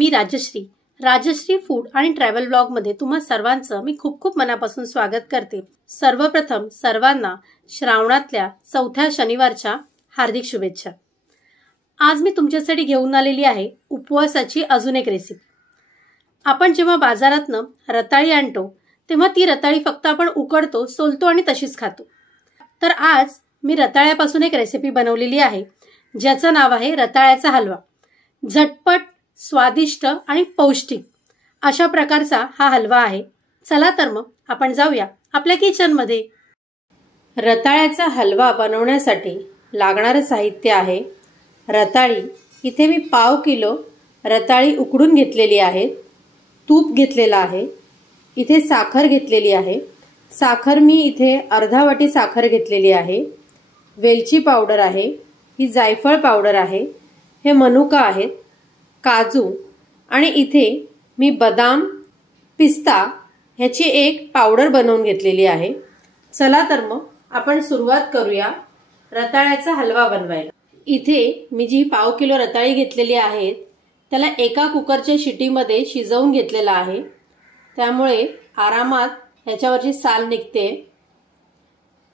मी Rajshri food आणि travel blog मध्ये तुम्हा सर्वांचं मी खूप मनापासून स्वागत करते। सर्वप्रथम सर्वांना श्रावणातल्या चौथ्या शनिवारच्या हार्दिक शुभेच्छा। आज मी तुमच्यासाठी घेऊन आलेली आहे उपवासाची अजून एक रेसिपी। आपण जेव्हा बाजारातनं रताळी आणतो तेव्हा ती रताळी फक्त आपण उकडतो, सोलतो आणि तशीच खातो। तर आज मी रताळ्यापासून एक रेसिपी बनवलेली आहे ज्याचं नाव आहे रताळ्याचा हलवा। झटपट, स्वादिष्ट आणि पौष्टिक अशा प्रकारचा हा हलवा आहे। चला तर मग आपण जाऊया आपल्या किचन मध्ये। रताळ्याचा हलवा बनवण्यासाठी लागणारे साहित्य आहे रताळी। इथे मी पाव किलो रताळी उकडून घेतलेली आहे। तूप घेतलेला आहे। इथे साखर घेतलेली आहे। साखर मी इथे अर्धा वाटी साखर घेतलेली आहे। वेलची पावडर आहे, ही जायफळ पावडर आहे, हे मनुका आहेत, काजू आणि इथे मी बदाम, पिस्ता ह्याची एक पावडर बनवून घेतलेली आहे। चला तर मग आपण सुरुवात करूया रताळ्याचा हलवा बनवायला। इथे मी जी पाव किलो रताळी घेतलेली आहे त्याला एका कुकरच्या शिटीमध्ये शिजवून घेतलेला आहे, त्यामुळे आरामात ह्याच्यावरची साल निघते।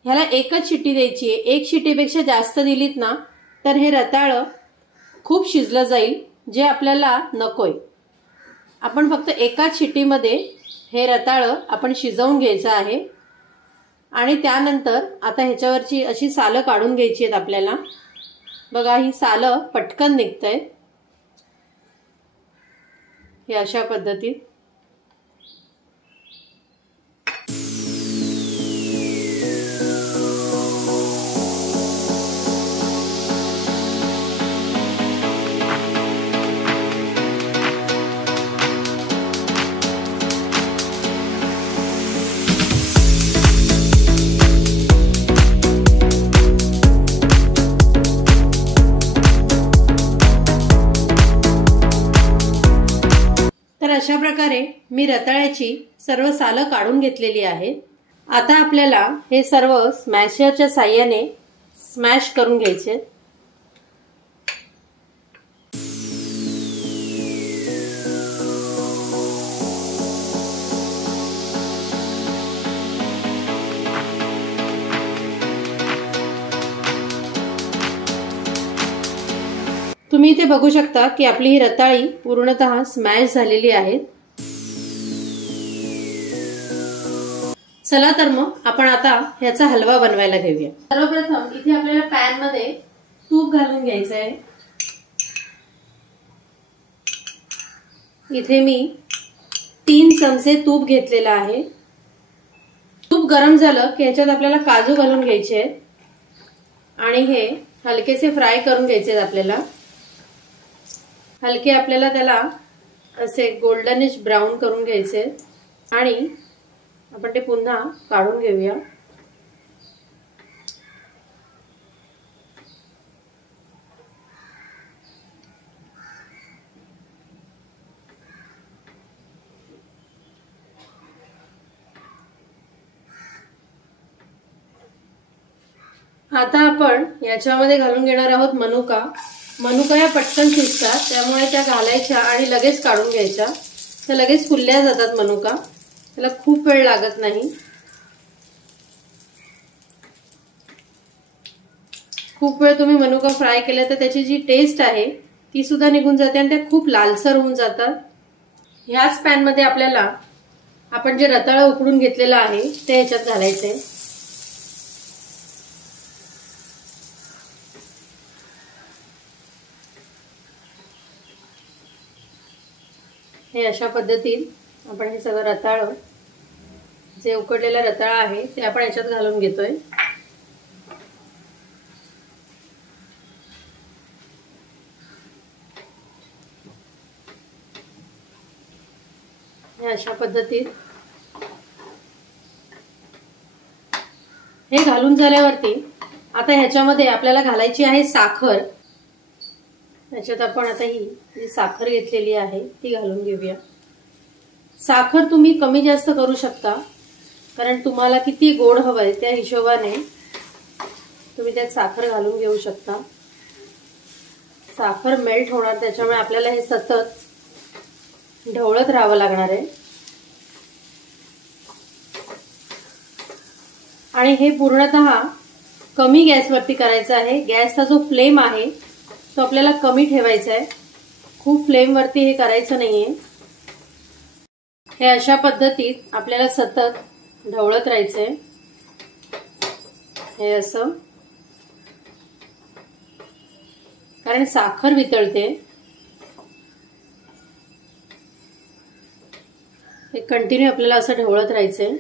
ह्याला एकच शिटी द्यायची आहे। एक शिटीपेक्षा जास्त दिलीत ना तर हे रताळ खूप शिजलं जाईल, जे आपल्याला नकोय। आपण फक्त एकाच शिटीमध्ये हे रताळ आपण शिजवून घ्यायचं आहे आणि त्यानंतर आता ह्याच्यावरची अशी सालं काढून घ्यायची आहेत आपल्याला। बघा, ही सालं पटकन निघतंय हे अशा पद्धतीत। तर अशा प्रकारे मी रताळ्याची सर्व सालं काढून घेतलेली आहेत। आता आपल्याला हे सर्व स्मॅशरच्या साहाय्याने स्मॅश करून घ्यायचे। तुम्ही इथे बघू शकता की आपली ही रताळी पूर्णतः स्मॅश झालेली आहे। चला तर मग आपण आता ह्याचा हलवा बनवायला घेऊया। सर्वप्रथम इथे आपल्याला पॅन मध्ये तूप घालून घ्यायचं आहे। इथे मी 3 चमचे तूप घेतलेला आहे। तूप गरम झालं की ह्याच्यात आपल्याला काजू घालून घ्यायचे आहेत आणि हे हलकेसे फ्राय करून घ्यायचे आहेत आपल्याला। हलके आपल्याला त्याला असे गोल्डनिश ब्राउन करून घ्यायचे आणि आपण ते पुन्हा काढून घेऊया। आता आपण याच्यामध्ये घालून घेणार आहोत मनुका। मनुका या पटकन शिजतात, त्यामुळे त्या घालायच्या आणि लगेच काढून घ्यायच्या। त्या लगेच फुलल्या जातात मनुका, त्याला खूप वेळ लागत नाही। खूप वेळ तुम्ही मनुका फ्राय केले तर त्याची जी टेस्ट आहे ती सुद्धा निघून जाते आणि त्या खूप लालसर होऊन जातात। ह्याच पॅन मध्ये आपल्याला आपण जे रताळ उकडून घेतलेलं आहे ते ह्याच्यात घालायचे। हे अशा पद्धतीत आपण हे सगळं रताळ, जे उकडलेलं रताळ आहे ते आपण याच्यात घालून घेतोय। हे अशा पद्धतीत हे घालून झाल्यावरती आता ह्याच्यामध्ये आपल्याला घालायची आहे साखर। याच्यात आपण आता ही जी साखर घेतलेली आहे ती घालून घेऊया। साखर तुम्ही कमी जास्त करू शकता, कारण तुम्हाला किती गोड हवंय त्या हिशोबाने तुम्ही त्यात साखर घालून घेऊ शकता। साखर मेल्ट होणार, त्याच्यामुळे आपल्याला हे सतत ढवळत राहावं लागणार आहे आणि हे पूर्णतः कमी गॅसवरती करायचं आहे। गॅसचा जो फ्लेम आहे तो आपल्याला कमी ठेवायचा आहे, खूप फ्लेमवरती हे करायचं नाहीये। हे अशा पद्धतीत आपल्याला सतत ढवळत राहायचंय। हे असं, कारण साखर वितळते। हे कंटिन्यू आपल्याला असं ढवळत राहायचंय।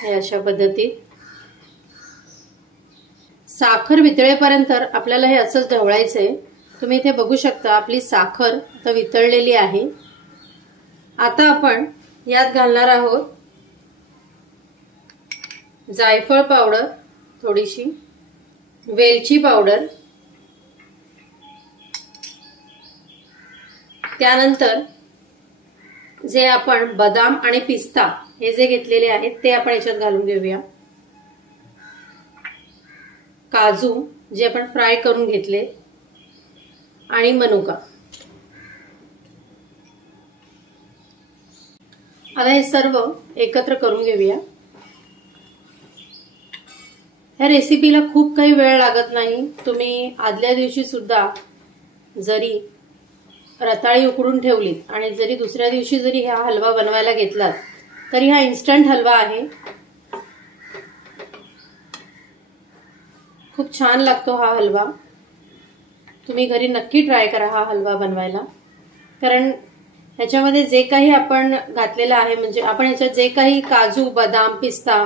हे अशा पद्धतीत साखर वितळेपर्यंत आपल्याला हे असंच ढवळायचंय। तुम्ही इथे बघू शकता आपली साखर आता वितळलेली आहे। आता आपण यात घालणार आहोत जायफळ पावडर, थोडीशी वेलची पावडर, त्यानंतर जे आपण बदाम आणि पिस्ता हे जे घेतलेले आहेत ते आपण याच्यात घालून घेऊया। काजू जे आपण फ्राय करून घेतले आणि मनुका। आता हे सर्व एकत्र करून घेऊया। ह्या रेसिपीला खूप काही वेळ लागत नाही। तुम्ही आदल्या दिवशी सुद्धा जरी रताळी उकडून ठेवलीत आणि जरी दुसऱ्या दिवशी जरी हा हलवा बनवायला घेतलात तरी हा इन्स्टंट हलवा आहे। खूप छान लागतो हा हलवा। तुम्ही घरी नक्की ट्राय करा हा हलवा बनवायला, कारण ह्याच्यामध्ये जे काही आपण घातलेलं आहे, म्हणजे आपण ह्याच्यात जे काही काजू, बदाम, पिस्ता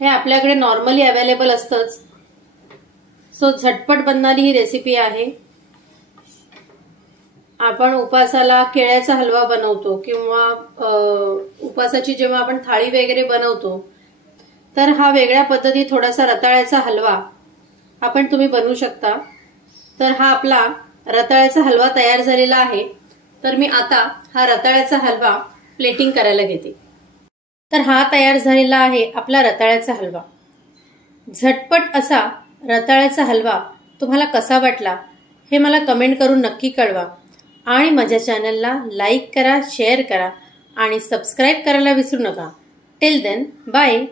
हे आपल्याकडे नॉर्मली अवेलेबल असतंच। सो झटपट बनणारी ही रेसिपी आहे। आपण उपासाला केळ्याचा हलवा बनवतो किंवा उपासाची जेव्हा आपण थाळी वगैरे बनवतो तर हा वेगळ्या पद्धती थोडासा रताळ्याचा हलवा आपण तुम्ही बनवू शकता। तर हा आपला रताळ्याचा हलवा तयार झालेला आहे। तर मी आता हा रताळ्याचा हलवा प्लेटिंग करायला घेते। तर हा तयार झालेला आहे आपला रताळ्याचा हलवा। झटपट असा रताळ्याचा हलवा तुम्हाला कसा वाटला हे मला कमेंट करून नक्की कळवा आणि माझ्या चॅनलला लाईक करा, शेअर करा आणि सबस्क्राईब करायला विसरू नका। Till then, bye.